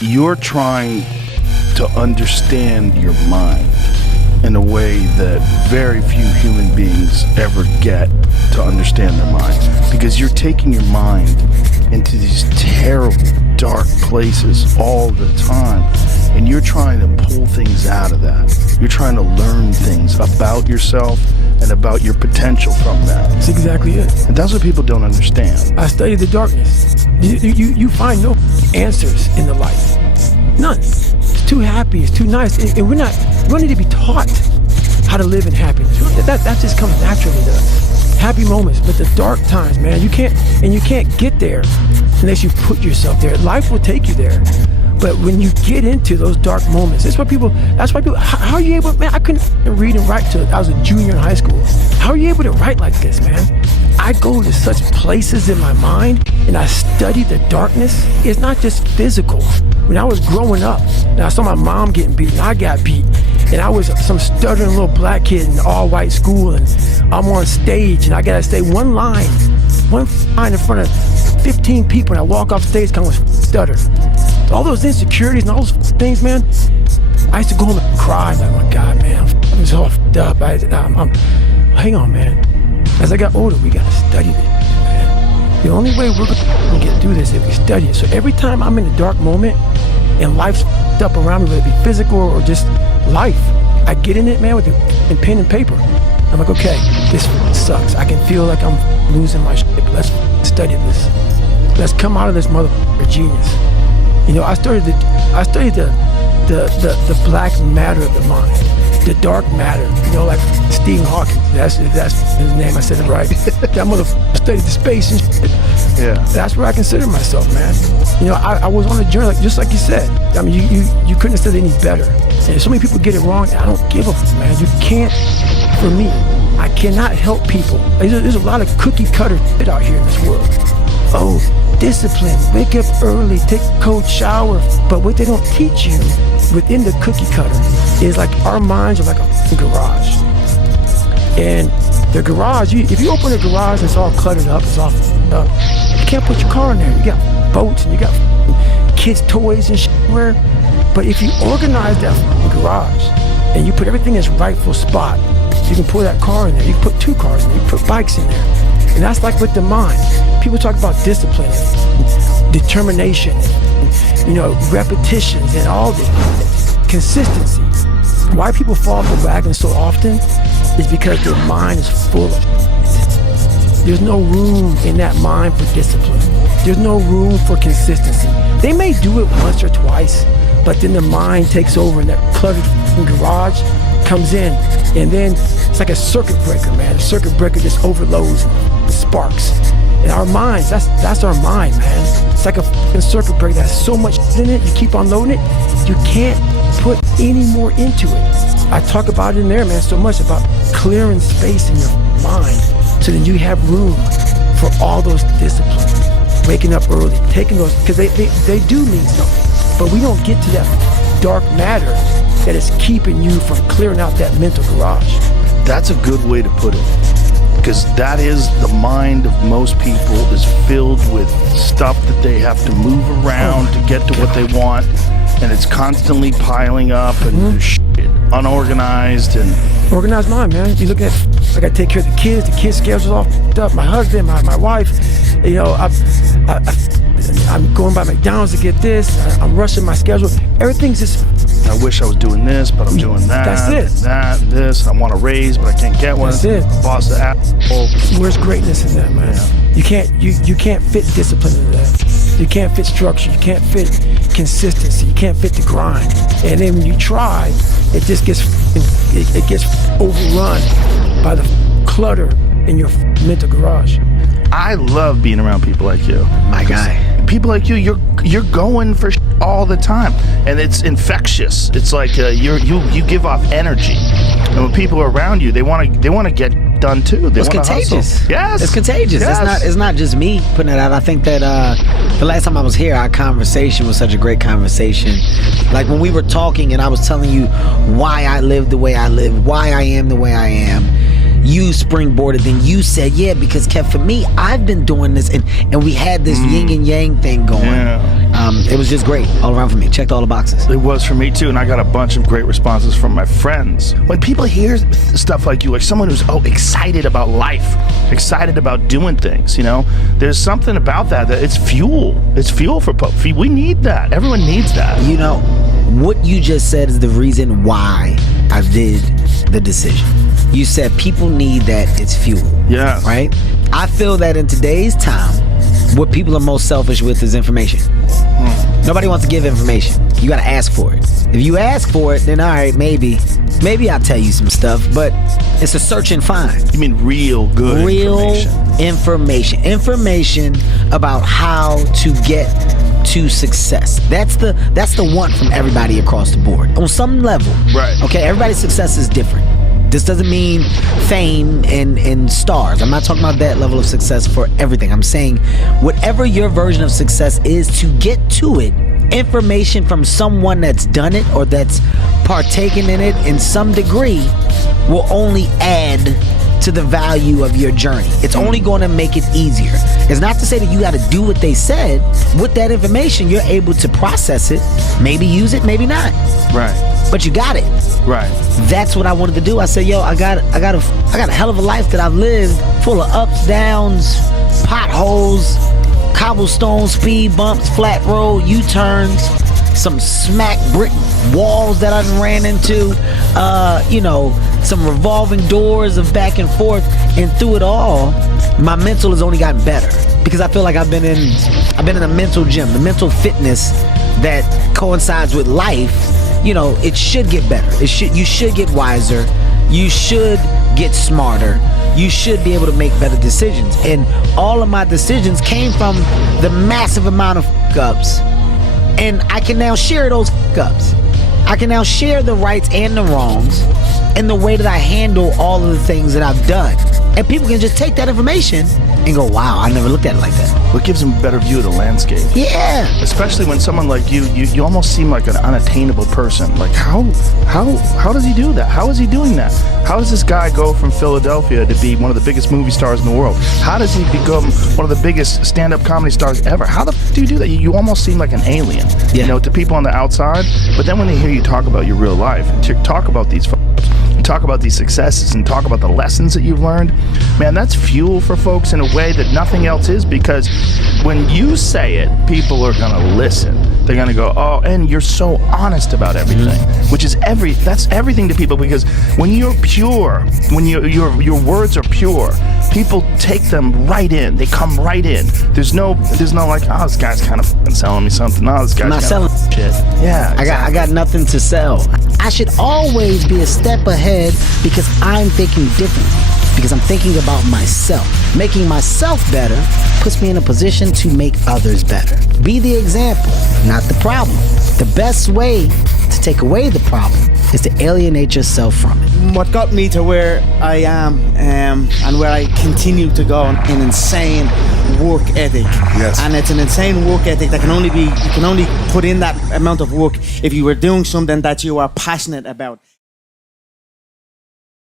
you're trying to understand your mind in a way that very few human beings ever get to understand their mind, because you're taking your mind into these terrible, dark places all the time, and you're trying to pull things out of that. You're trying to learn things about yourself and about your potential from that. That's exactly it. And that's what people don't understand. I study the darkness. You find no answers in the light. None. It's too happy, it's too nice. And we don't need to be taught how to live in happiness. That just comes naturally to us. Happy moments, but the dark times, man, you can't get there unless you put yourself there. Life will take you there. But when you get into those dark moments, that's why people, how are you able, man, I couldn't read and write till I was a junior in high school. How are you able to write like this, man? I go to such places in my mind and I study the darkness. It's not just physical. When I was growing up and I saw my mom getting beat and I got beat, and I was some stuttering little black kid in an all-white school, and I'm on stage and I gotta say one line in front of 15 people, and I walk off stage kind of stutter. All those insecurities and all those things, man, I used to go home and cry, like, oh my God, man, I'm so f***ed up. Hang on, man. As I got older, we gotta study it, man. The only way we're gonna get through this is if we study it. So every time I'm in a dark moment and life's f***ed up around me, whether it be physical or just life, I get in it, man, with a pen and paper. I'm like, okay, this sucks. I can feel like I'm losing my shit, but let's study this. Let's come out of this motherfucker genius. You know, I studied the black matter of the mind, the dark matter. You know, like Stephen Hawking. That's his name. I said it right. That motherfucker studied the space and shit. Yeah. That's where I consider myself, man. You know, I was on a journey, just like you said. I mean, you couldn't have said it any better. And so many people get it wrong. I don't give a fuck, man. You can't. For me, I cannot help people. There's a lot of cookie cutter shit out here in this world. Oh, discipline, wake up early, take a cold shower. But what they don't teach you within the cookie cutter is like our minds are like a garage. And the garage, if you open a garage and it's all cluttered up, it's all up, you can't put your car in there. You got boats and you got kids' toys and shit everywhere. But if you organize that garage and you put everything in its rightful spot, you can put that car in there. You can put two cars in there. You can put bikes in there. And that's like with the mind. People talk about discipline, determination, you know, repetitions and all this. Consistency. Why people fall off the wagon so often is because their mind is full of it. There's no room in that mind for discipline. There's no room for consistency. They may do it once or twice, but then the mind takes over and that cluttered garage comes in, and then it's like a circuit breaker, man. The circuit breaker just overloads and sparks. And our minds, that's our mind, man. It's like a circuit breaker that has so much in it, you keep on loading it, you can't put any more into it. I talk about it in there, man, so much about clearing space in your mind so that you have room for all those disciplines. Waking up early, taking those, because they do mean something. But we don't get to that dark matter that is keeping you from clearing out that mental garage. That's a good way to put it, because that is the mind of most people, is filled with stuff that they have to move around to get to what they want, and it's constantly piling up and shit, unorganized. And organized mind, man. You look at, I gotta take care of the kids' schedules all f***ed up, my husband, my wife, you know, I'm going by McDonald's to get this, I'm rushing my schedule, everything's just, I wish I was doing this, but I'm doing that. That's it. And that, and this. I want a raise, but I can't get one. That's it. Boss the asshole. Where's greatness in that, man? Yeah. You can't fit discipline into that. You can't fit structure. You can't fit consistency. You can't fit the grind. And then when you try, it just gets overrun by the clutter in your mental garage. I love being around people like you. My guy. People like you, you're going for all the time, and it's infectious. It's like you give off energy, and when people are around you, they want to get done too. They It's want to contagious. hustle. Yes, it's contagious. Yes. It's not just me putting it out. I think that the last time I was here, our conversation was such a great conversation. Like when we were talking, and I was telling you why I live the way I live, why I am the way I am. you springboarded, then you said, yeah, because Kev, for me, I've been doing this, and we had this yin and yang thing going. It was just great all around for me. Checked all the boxes. It was for me too, and I got a bunch of great responses from my friends. When people hear stuff like you, like someone who's excited about life, excited about doing things, you know, there's something about that it's fuel. It's fuel for we need that. Everyone needs that. You know, what you just said is the reason why I did the decision. You said people need that, it's fuel. Yeah. Right? I feel that in today's time, what people are most selfish with is information. Nobody wants to give information. You gotta ask for it. If you ask for it, then all right, maybe I'll tell you some stuff, but it's a search and find. You mean real good information. Information about how to get to success. That's the want from everybody across the board. On some level. Right. Okay, everybody's success is different. This doesn't mean fame and stars. I'm not talking about that level of success for everything. I'm saying whatever your version of success is, to get to it, information from someone that's done it or that's partaken in it in some degree will only add to the value of your journey. It's only going to make it easier. It's not to say that you got to do what they said. With that information, you're able to process it, maybe use it, maybe not. Right. But you got it. Right. That's what I wanted to do. I said, yo, I got a hell of a life that I've lived, full of ups, downs, potholes, cobblestone, speed bumps, flat road, U-turns, some smack brick walls that I ran into, some revolving doors of back and forth. And through it all, my mental has only gotten better because I feel like I've been in a mental gym. The mental fitness that coincides with life, you know, it should get better. You should get wiser. You should get smarter. You should be able to make better decisions. And all of my decisions came from the massive amount of fuck-ups. And I can now share those fuck-ups. I can now share the rights and the wrongs and the way that I handle all of the things that I've done. And people can just take that information and go, wow, I never looked at it like that. What gives them a better view of the landscape? Yeah. Especially when someone like you almost seem like an unattainable person. Like how does he do that? How is he doing that? How does this guy go from Philadelphia to be one of the biggest movie stars in the world? How does he become one of the biggest stand-up comedy stars ever? How the f do you do that? You almost seem like an alien, you know, to people on the outside. But then when they hear you talk about your real life, and talk about these talk about these successes and talk about the lessons that you've learned, man, that's fuel for folks in a way that nothing else is, because when you say it, people are going to listen. They're going to go, oh, and you're so honest about everything, which is that's everything to people, because when you're pure, when your words are pure, people take them right in. They come right in. There's no like, oh, this guy's kind of selling me something. Oh, this guy's not selling shit. Yeah, exactly. I got nothing to sell. I should always be a step ahead because I'm thinking differently. Because I'm thinking about myself. Making myself better puts me in a position to make others better. Be the example, not the problem. The best way to take away the problem is to alienate yourself from it. What got me to where I am and where I continue to go, an insane work ethic. Yes. And it's an insane work ethic that you can only put in that amount of work if you were doing something that you are passionate about.